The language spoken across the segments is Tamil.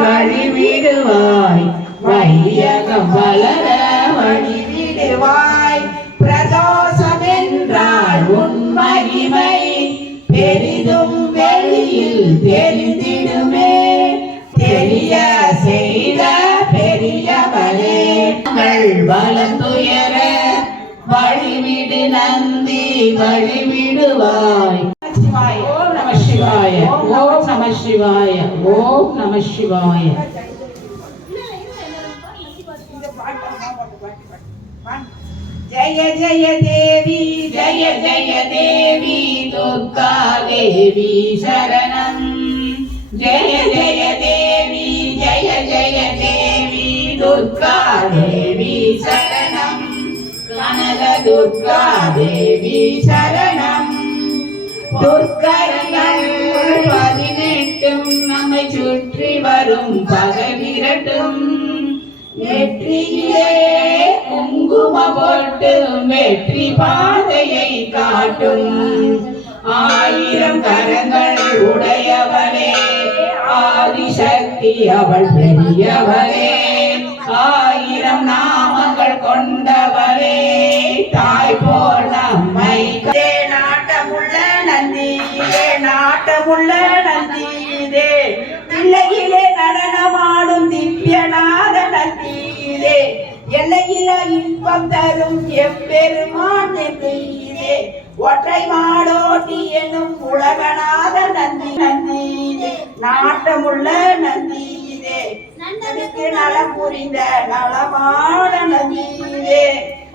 வழி விடுவாய் வையகம் வளர வழி விடுவாய். பிரதோஷம் என்றால் உன் மகிமை பெரிதும் வெளியில் தெரிந்திடுமே. தெரிய செய்த பெரியவளே வளந்துயர வழிவிடு நந்தி வழிவிடுவாய். ஓம் நம சிவாய ஓம் நம சிவாய ஓம் நம சிவாய ஜய ஜய தேவி ஜய ஜய தேவி துர்கா தேவி சரணம் ஜய ஜய தேவி ஜய ஜய தேவி துர்கா தேவி சரணம் கனக துர்கா தேவி சரணம் துர்க்கரங்கள் பதினெட்டும் நம்மை சுற்றி வரும் பகை விரட்டும் நெற்றியிலே குங்கும போட்டு வெற்றி பாதையை காட்டும். ஆயிரம் கரங்கள் உடையவனே ஆதிசக்தி அவள் பெரியவனே ஆயிரம் நாமங்கள் கொண்டவன் நந்தியே நாட்டமுள்ள நந்தியே பிள்ளையிலே நடனமாடும் திவ்யநாத நந்தியிலே எல்லையில இன்பம் தரும் எம்பெருமான் நந்தியிலே ஒற்றை மாடோட்டி எனும் உலகநாத நந்தி நந்தியே நாட்டமுள்ள நந்தியே நந்தனுக்கு நலம் புரிந்த நலமான நந்தியே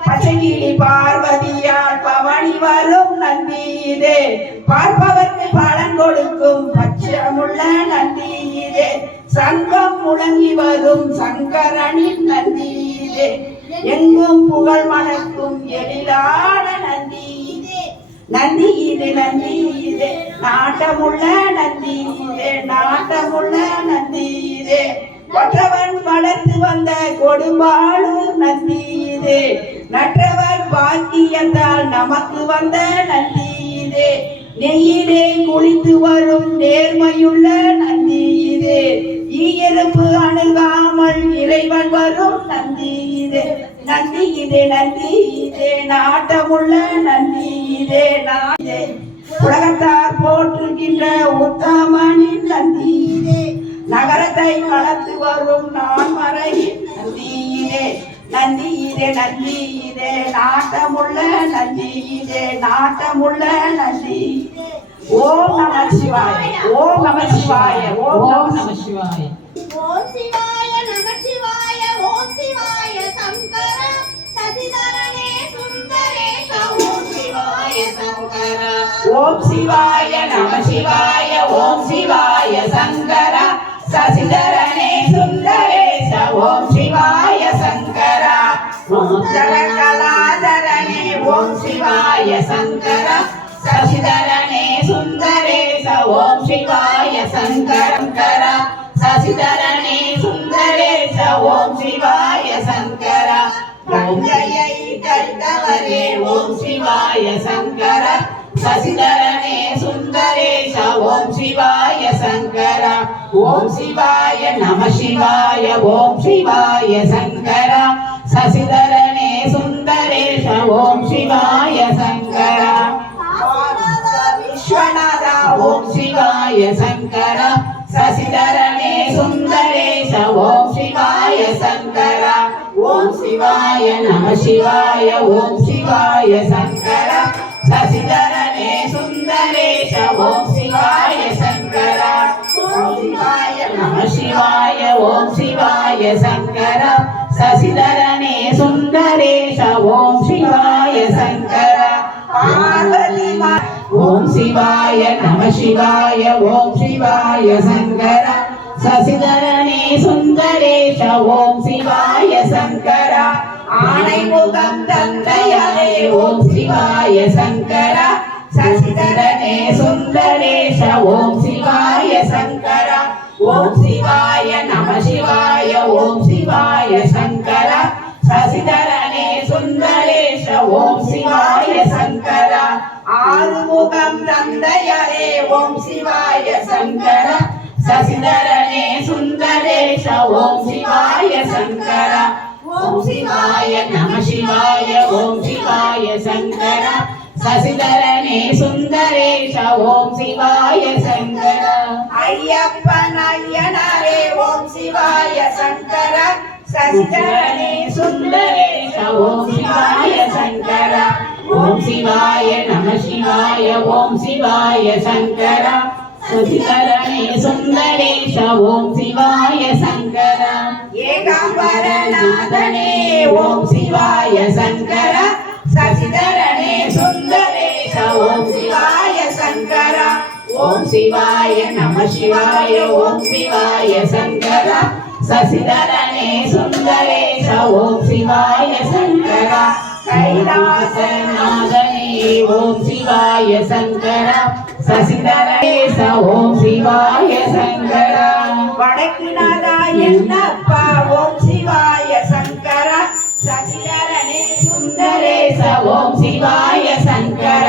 பச்சைகிளி பார்வதியால் பவனி வரும் நந்தி இதே பார்ப்பவர்க்கு பலன் கொடுக்கும் பச்சமுள்ள நந்தி இதே சங்கம் முழங்கி வரும் சங்கரனின் நந்தி இதே எங்கும் புகழ் மணக்கும் எழிலான நந்தியிலே நந்தி இது நந்தி இது நாட்டமுள்ள நந்தி இது நாட்டமுள்ள நந்தி இது கொற்றவன் வளர்த்து வந்த கொடும்பாளூர் நந்தி இது நற்றவர் பாக்கியத்தால் நமக்கு வந்த நந்தி இது நெய்யிலே குளித்து வரும் நேர்மையுள்ள நந்தி இது ஈயெறும்பு அணுகாமல் இறைவன் வரும் நந்தி இது நந்தி இது நந்தி இது நாட்டமுள்ள நந்தி இது நாயே உலகத்தார் போற்றுகின்ற உத்தமனின் நந்தி இதே நகரத்தை வளர்த்து வரும் நான் மறையின் நந்தி இதே நந்தி இது நாட்டமுள்ள இது நாட்டமுள்ள நந்தி ஓம் நம சிவாய ஓம் நம சிவாய ஓம் நம சிவாய. ஓம் சிவாய நமச்சிவாய ஓம் சிவாய சங்கர சசிதரனே சுந்தரேஷ ஓம் சிவாய சங்கர. ஓம் சிவாய நம சிவாய ஓம் சிவாய சங்கர சசிதரனே சுந்தரேச ஓம் சிவாய சங்கர ஓம் ஜகத்கலாதரனே ஓம் சிவாய சங்கர சசிதரனே சுந்தரேச ஓம் சிவாய சங்கர சசிதரனே சுந்தரேச ஓம் சிவாய சங்கர கங்கையை கண்டவரே ஓம் சிவாய சங்கர சசிதரனே சுந்தரேஷ ஓம் சிவாய சங்கர. ஓம் சிவாய நம சிவாய ஓம் சிவாய சங்கர. சசிதரனே சுந்தரேஷ ஓம் சிவாய சங்கர. விஸ்வநாத ஓம் சிவாய சங்கர. சசிதரனே சுந்தரேஷ ஓம் சிவாய சங்கர. ஓம் சிவாய நம சிவாய ஓம் சிவாய சங்கர. சசிதரனே சுந்தரேஷ ஓம் சிவாய சங்கர. ஓம் சிவாய நம சிவாய ஓம் சிவாய சங்கர. சசிதரனே சுந்தரேஷ ஓம் சிவாய சங்கர. பார்வதி ஓம் சிவாய நம சிவாய ஓம் சிவாய சங்கர. சசிதரனே சுந்தரேஷ ஓம் சிவாய சங்கர. ஆனை முகம் தந்தையாரே ஓம் சிவாய சங்கர. சசிதரனே சுந்தரேஷ ஓம் சிவாய சங்கர. ஓம் சிவாய நம சிவாய ஓம் சிவாய சங்கர. சசிதரனே சுந்தரேஷ ஓம் சிவாய சங்கர. ஆறுமுகம் தந்தையரே ஓம் சிவாய சங்கர. சசிதரனே சுந்தரேஷ ஓம் சிவாய சங்கர. ஓம் சிவாய நம சிவாய ஓம் சிவாய சங்கர சசிதரனே சுந்தரேஷ ஓம் சிவாய சங்கர ஐயப்பன் ஐயனாரே ஓம் சிவாய சங்கர சசிதரனே சுந்தரேஷ ஓம் சிவாய சங்கர ஓம் சிவாய நம சிவாய ஓம் சிவாய சங்கர சசிதரனே சுந்தரேஷ ஓம் சிவாய சங்கர ஏகாம்பரநாதனே ஓம் சிவாய சங்கர. சசிதரனே சுந்தரேஷ ஓம் சிவாய சங்கர. ஓம் சிவாய நம சிவாய ஓம் சிவாய சங்கர. சசிதரனே சுந்தரேஷ ஓம் சிவாய சங்கர. கைலாசநாதனே ஓம் சிவாய சங்கர. சசிதரேஷ ஓம் சிவாய சங்கர. வடக்குநாதா என்னப்பா ஓம் சிவாய சங்கர. சசிதரனே சுந்தரேச ஓம் சிவாய சங்கர.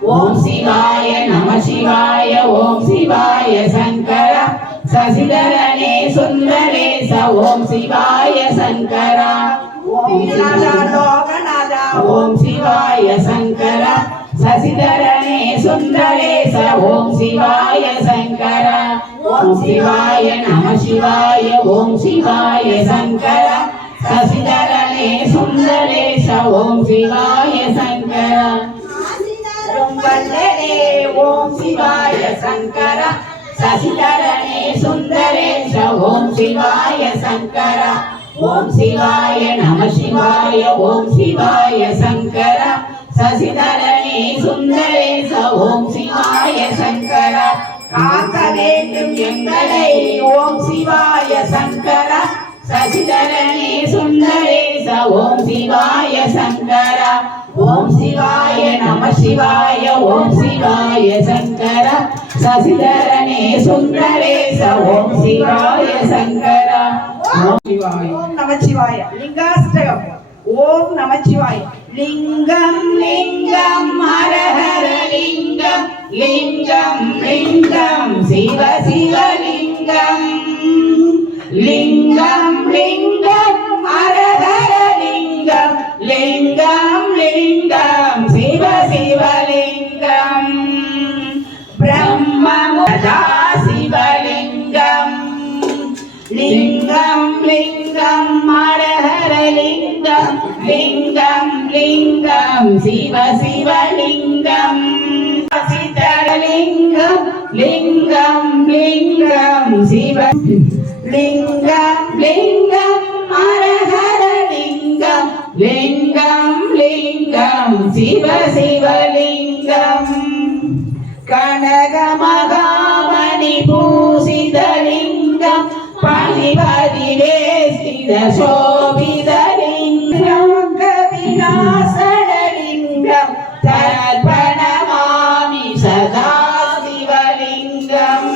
ஓம் சிவாய நம சிவாய ஓம் சிவாய சங்கர. சசிதரனே சுந்தரேச ஓம் சிவாய சங்கர. ஓம் சிவாய சங்கர. சசிதரனே சுந்தரேச ஓம் சிவாய சங்கர ஓம் சிவாய நம சிவாய ஓம் சிவாய சங்கர சசிதரனே சுந்தரேச ஓம் சிவாய சங்கர வல்லனே ஓம் சிவாய சங்கர சசிதரனே சுந்தரேஷ ஓம் சிவாய சங்கர ஓம் சிவாய நம சிவாய ஓம் சிவாய சசிதரணி சுந்தரேச ஓம் சிவாய சங்கர. காக்க வேண்டும் எங்களை ஓம் சிவாய சங்கர. சசிதரணி சுந்தரேச ஓம் சிவாய சங்கர. ஓம் சிவாய நம சிவாய ஓம் சிவாய சங்கர. சசிதரனே சுந்தரேச ஓம் சிவாய சங்கர. ஓம் சிவாய ஓம் நமச்சிவாய. லிங்காஷ்டகம். ஓம் நமச்சிவாய. லிங்கம் லிங்கம் ஹரஹர லிங்கம் லிங்கம் லிங்கம் சிவ சிவலிங்கம் லிங்கம் லிங்கம் ஹரஹர லிங்கம் லிங்கம் லிங்கம் சிவ சிவலிங்கம் பிரம்மமுதா சிவலிங்கம் லிங்கம் லிங்கம் ஹரஹர லிங்கம் லிங்கம் லிங்கம் சிவ சிவலிங்கம். சிதரலிங்கம் லிங்கம் லிங்கம் சிவ லிங்கம் லிங்கம் அரஹர லிங்கம் லிங்கம் லிங்கம் சிவ சிவலிங்கம். கனக மகாமணி கனகமகாமணி பூசிதலிங்கம் பணிபதிவேசித சோபிதலிங்கம் விநாசனலிங்கம் தர்ப்பணமாமி சதா சிவலிங்கம்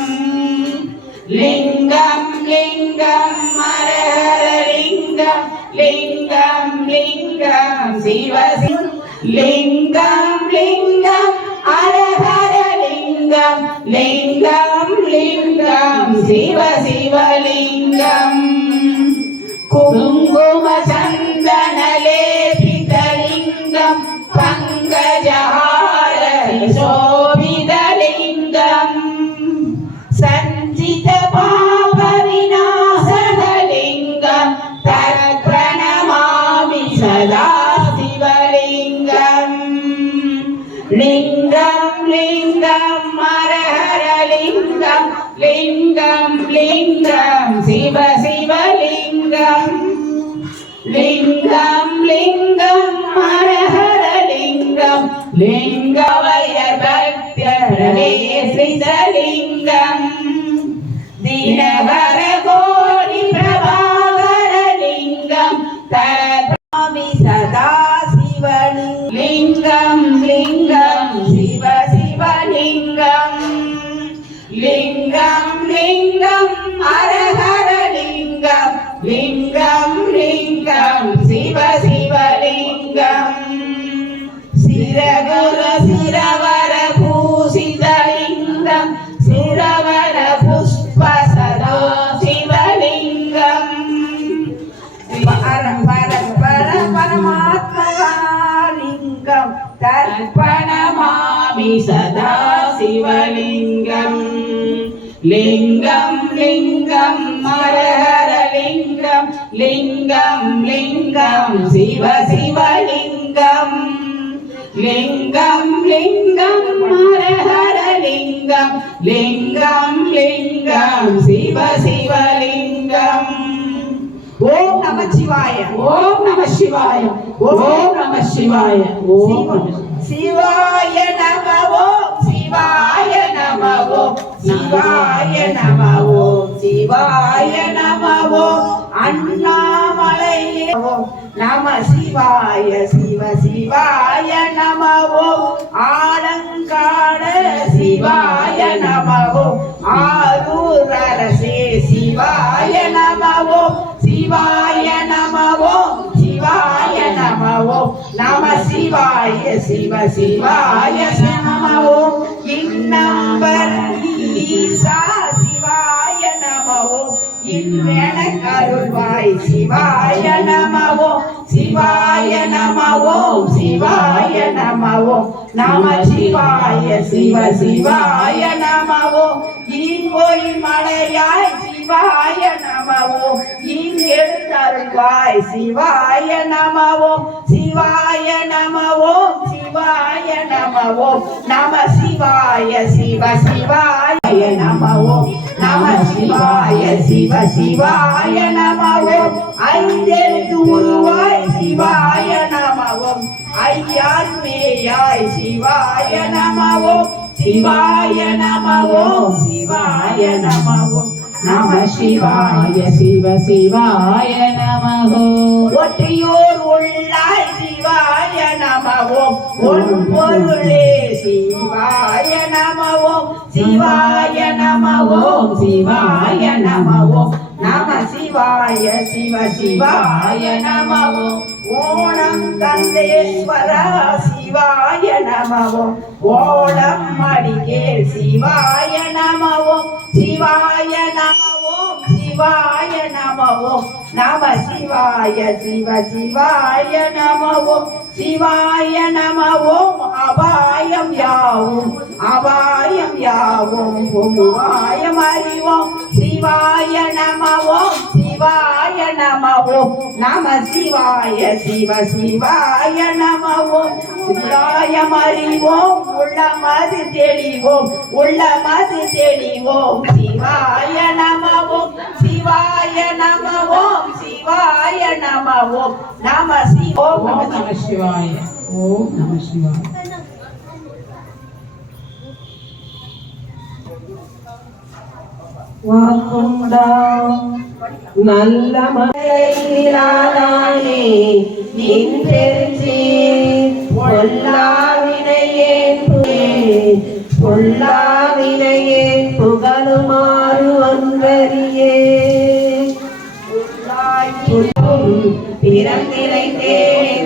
லிங்கம் லிங்கம் மரலிங்கம் லிங்கம் லிங்கம் லிங்கம் சிவ லிங்கம் லிங்கம் அரஹர லிங்கம் லிங்கம் லிங்கம் சிவ லிங்கம் லிங்கம் லிங்கம் சிவ சிவ லிங்கம். லிங்கம் லிங்கம் மரஹர லிங்கம். லிங்கவய பக்தரவே ஸ்ரீதலிங்கம் தினகர கோடி பிரபாகர லிங்கம். தரதாமி சதா சிவலிங்கம் லிங்கம் லிங்கம் சிவ சிவலிங்கம் शिव शिवलिङ्गम् शिरगुरु शिरवरभूषितलिङ्गम् सिरवर पुष्प सदा शिवलिङ्गम् परम् पर परमात्मा लिङ्गम् तर्पणमामि सदा शिवलिङ्गम्। लिङ्गं लिङ्गम् अरहरलिङ्गं लिङ्गम् லிங்கம் லிங்கம் ஹரஹர லிங்கம் லிங்கம் லிங்கம் சிவ சிவலிங்கம் ஓம் நமச்சிவாய ஓம் நம சிவாய ஓம் நம சிவாய ஓம் நம சிவாய நம ஓம் சிவாய நம ஓம் சிவாய நம ஓம் சிவாய நம நம சிவாய சிவ சிவாய நம ஓம் ஆலங்காட சிவாய நம ஓம் ஆரூர் அரசே சிவாய நம ஓம் சிவாய நம ஓம் சிவாய நம ஓம் நம சிவாய சிவ சிவாய நம ஓம் ஓம் கருள்வாய் சிவாய நம சிவாய நம சிவாய நம நம சிவாய சிவ சிவாய நம ஓம் மலையாய் சிவாய நமவோ. சிவாய நமவோ. சிவாய நமவோ சிவாய நமவோ நம சிவாய சிவ சிவாய நமவோ நம சிவாய சிவ சிவாய நமவோ ஐந்தெழுத்து உருவாய் சிவாய நமவோ ஐயான் மேயாய் சிவாய நமவோ சிவாய நமவோ சிவாய நமவோ நம சிவாய சிவ சிவாய நமஹோ ஒற்றையோர் உள்ளாய் சிவாய நமவோம். ஒன் பொருளே சிவாய நமவோம். சிவாய நமவோம். சிவாய நமவோம். நம சிவாய சிவ சிவாய நமவோம். ஓணம் தந்தேஸ்வர சிவாய நமவோம். ஓணம் மடிகே சிவாய நமவோம். சிவாய நமவோம் சிவாய நமவோ நம சிவாய சிவ சிவாய நமவோ சிவாய நமவோம் அபாயம் யாவும். அபாயம் யாவும் உபாயம் அறிவோம். சிவாய நமவோம் சிவாய நமவோம் நம சிவாய சிவ சிவாய நமவோம் சிவாயம் அறிவோம் உள்ளமது தெளிவோம் உள்ளமது தெளிவோம். சிவாய நமவோம் சிவாய நமவோம் சிவாய நமவோம் நம ஓம் சிவோம் நம சிவாய. ஓம் நம சிவாய. வாக்குண்டாம் நல்ல மழையிலானே நின் பெருச்சி பொல்லாவினையேன் பொல்லாவினையேன் புகழுமாறு வந்தறியே பிறந்திலை தேன்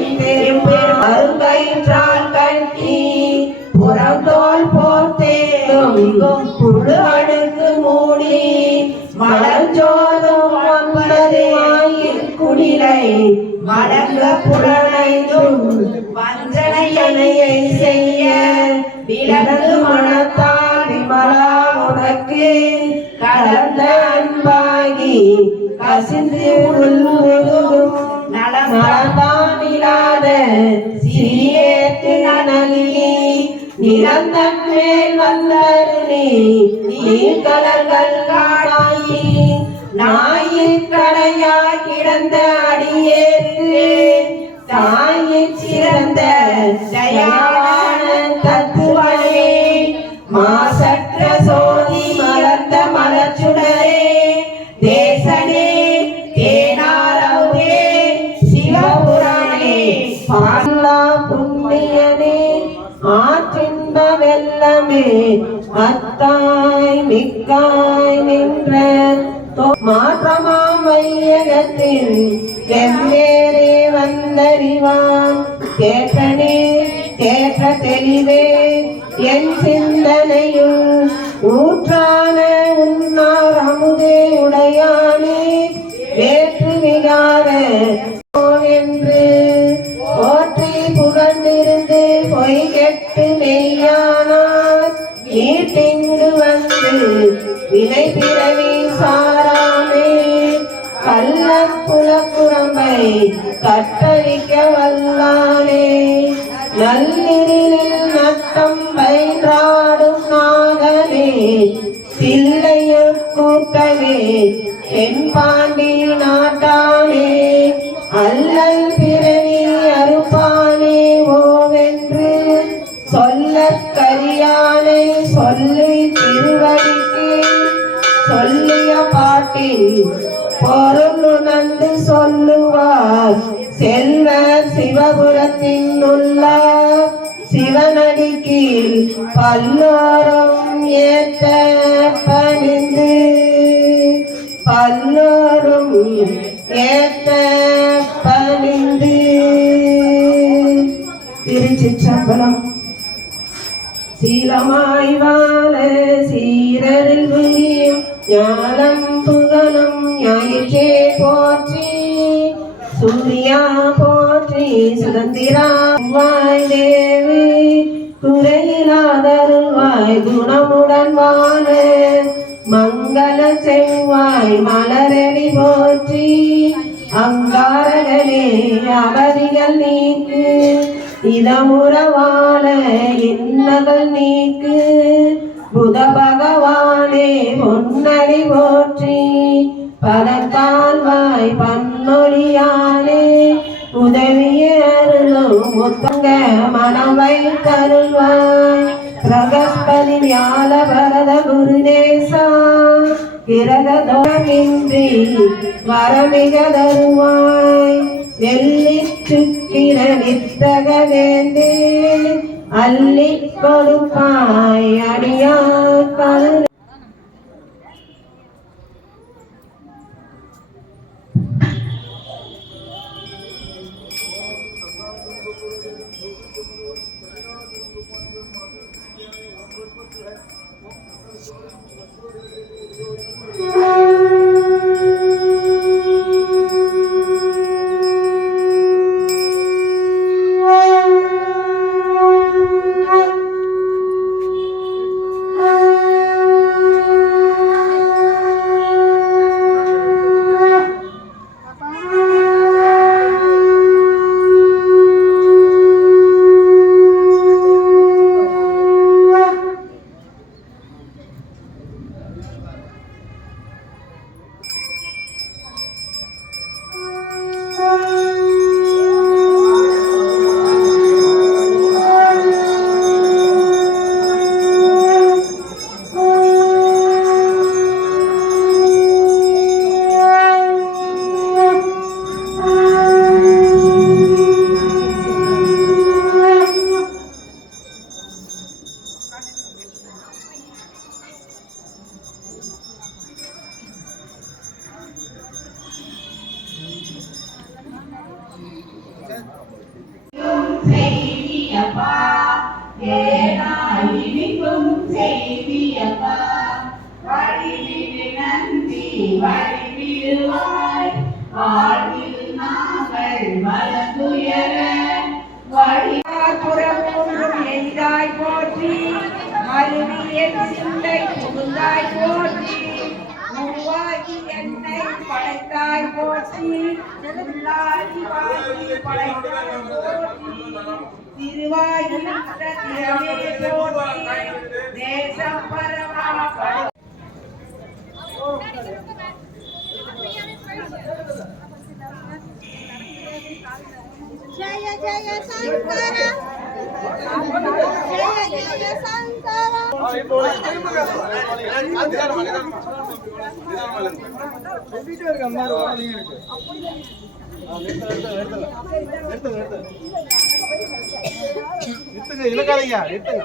மலர்ஜோதும் ஒன்பது ஆயிரம் குடிலை மடங்க புலனைந்தும் வஞ்சனையனையை செய்ய விலங்கு மனத்தால் விமலா உனக்கு கலந்த அன்பாகி கசிந்து உள்முழுதும் நலந்தானிலாத சிறியேத்து நலி நிரந்தன் மேல் வந்தருளி நாயின் கடையாய் கிடந்த அடியேற்கு தாயின் சிறந்த தயாவான தத்துவனே மாசற்ற சோதி மலர்ந்த மலச்சுடரே தேசனே தேனாரவுதே சிவபுராணே. பாலா புண்ணியனே ஆற்றின்ப வெள்ளமே. அத்தாய் மிக்காய் நின்ற மாற்றமாம் வையகத்தில் எம்மேரே வந்தறிவான். கேட்டனே கேட்ட தெளிவே என் சிந்தனையும் ஊற்றான உன்னார் அமுதே உடையானே. வேற்று விகார என்று போற்றி புகழ்ந்திருந்து பொய் கெட்டு மெய்யானார். நீட்டிங்கு வந்து வினை பிறவி சார் கள்ள புலக்குரம்பை கட்டளிக்க வல்லானே நள்ளிரில் நத்தம் பயின்றாடும் நாகனே. தில்லையூர் கூட்டமே தென் பாண்டி நாட்டானே. அல்லல் பல்லோரும் ஏத்த பணிந்து பல்லோரும் ஏத்த பணிந்து. திருச்சிற்றம்பலம். சீலமாய் வாழ சீரரில் புகியும் ஞானம் புகழும் ஞாயிற்றே போற்றி சூர்யா போற்றி சுதந்திரா வாய் தேவி குறையிலாதருள்வாய் குணமுடன் வானே மங்கள செவ்வாய் மலரடி போற்றி அங்காரகளே அவதிகள் நீக்கு இதமுறவாழ இன்னதல் நீக்கு புத பகவானே பொன்னடி போற்றி பதத்தால்வாய் பன்னொழியானே உதவி ஒத்தங்க முத்தங்க மனம் வைத்தருள்வாய். பிரகஸ்பதி ஞான பரத குருதேசா கிரகதோமின்றி வரமிக தருவாய். வெள்ளி சுக்கிர வித்தக வேந்தே. அள்ளி கொடுப்பாய் அடியார் செய்தியப்பா ஏனாய் இனிக்கும் செய்தியப்பா. வழிவிடு நன்றி வழிவிடுவாய். దేశం పరమా జయ జయ శంకర జయ జయ శంకర నిదానమాలి నిదానమాలి నిదానమాలి நிறுத்துங்க இலக்காதையா நிறுத்துங்க.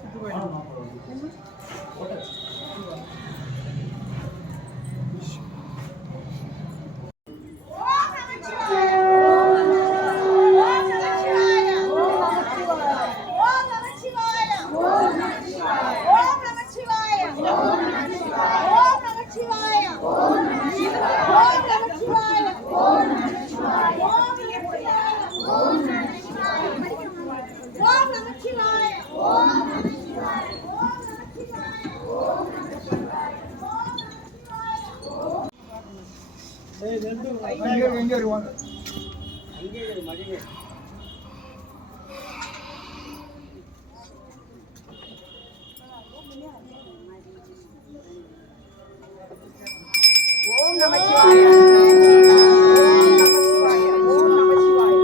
ஓம் நமச்சிவாய ஓம் நமச்சிவாய ஓம் நமச்சிவாய இங்கே எங்கே வருவாங்க ஓம் நமச்சிவாய ஓம் நமச்சிவாய ஓம் நமச்சிவாய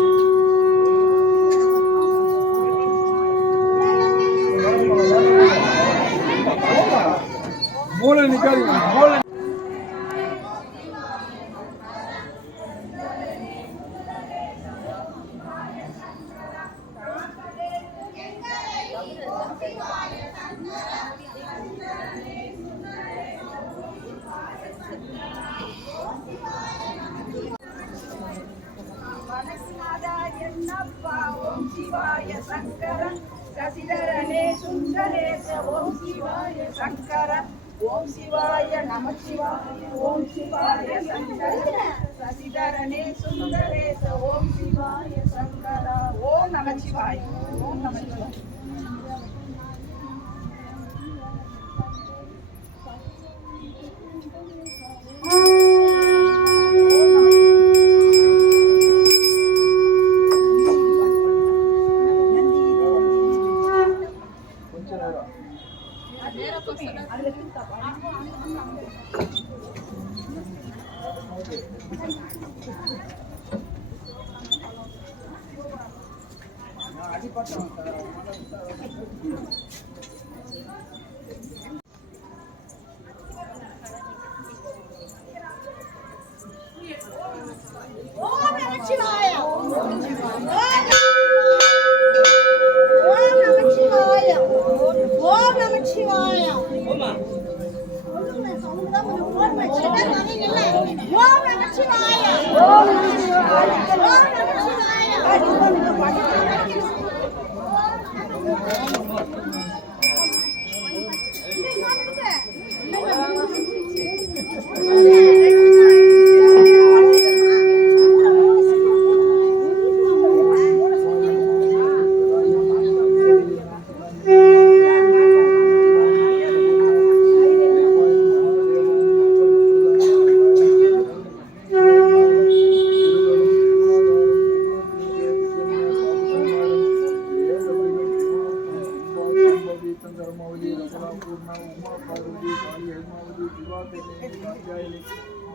மூளை ஓம் நமச்சிவாய ஓம் வைரந்தி காலத்திற்கு அவயோகனா உபகரி சாம்ராஜ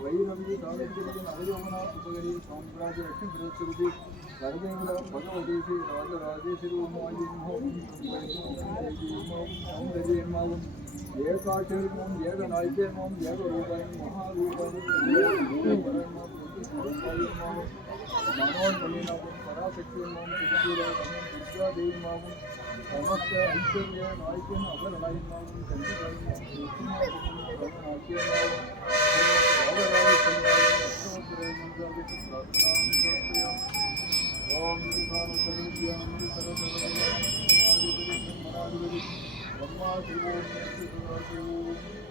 ವೈರಮೀತಾವನ ಉಪಗರಿ ಸಾಮ್ರಾಜ ಲಕ್ಷ್ಮೀ ಸರ್ವೇಂದ್ರ ಭಗವದೇಶಿ ರಾಜರಾಜೇಶ್ವರಮಾಯೇಮಾವು ಏಕಾಶರ್ಮಂ ಏಕನಾಯ್ಕೇಮಂ ಏಕರೂಪಾಯಿ ಮಹಾರೂಪಾಯಿ ಮನೋನ್ಮಲೀನಾವು ಪರಾಶಕ್ತಿಯಮ್ಮಾವು ತಿರುಪುರ ವಿದ್ಯಾದೇವಿ ಮಾವು ब्रह्मा शिवो